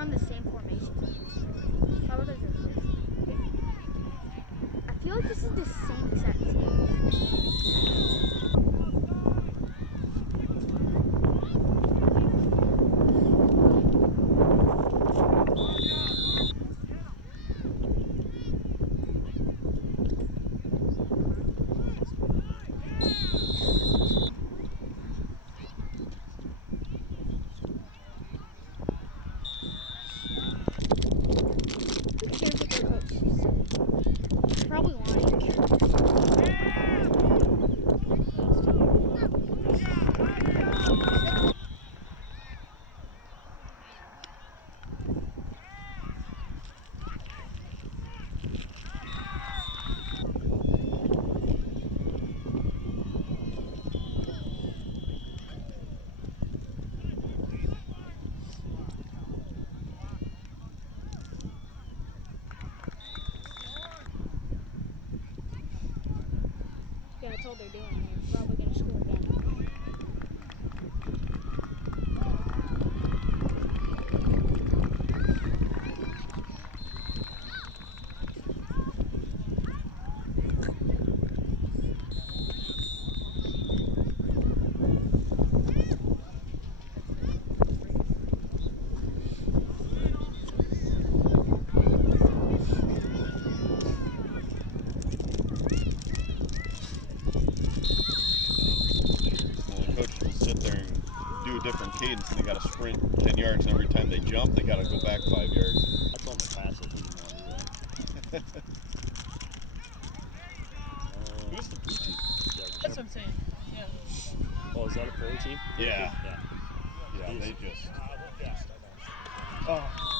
On the same formation. How old is this? I feel like this is the same exact thing. Probably lying. Yeah, that's all they're doing. They're probably going to score again. Different cadence, and they got to sprint 10 yards, and every time they jump they got to go back 5 yards. That's on the fastest he didn't want to do that. Who's the blue team? That's what I'm saying. Yeah. Oh, is that a Prairie team? Yeah. Yeah. Yeah, they just... Oh.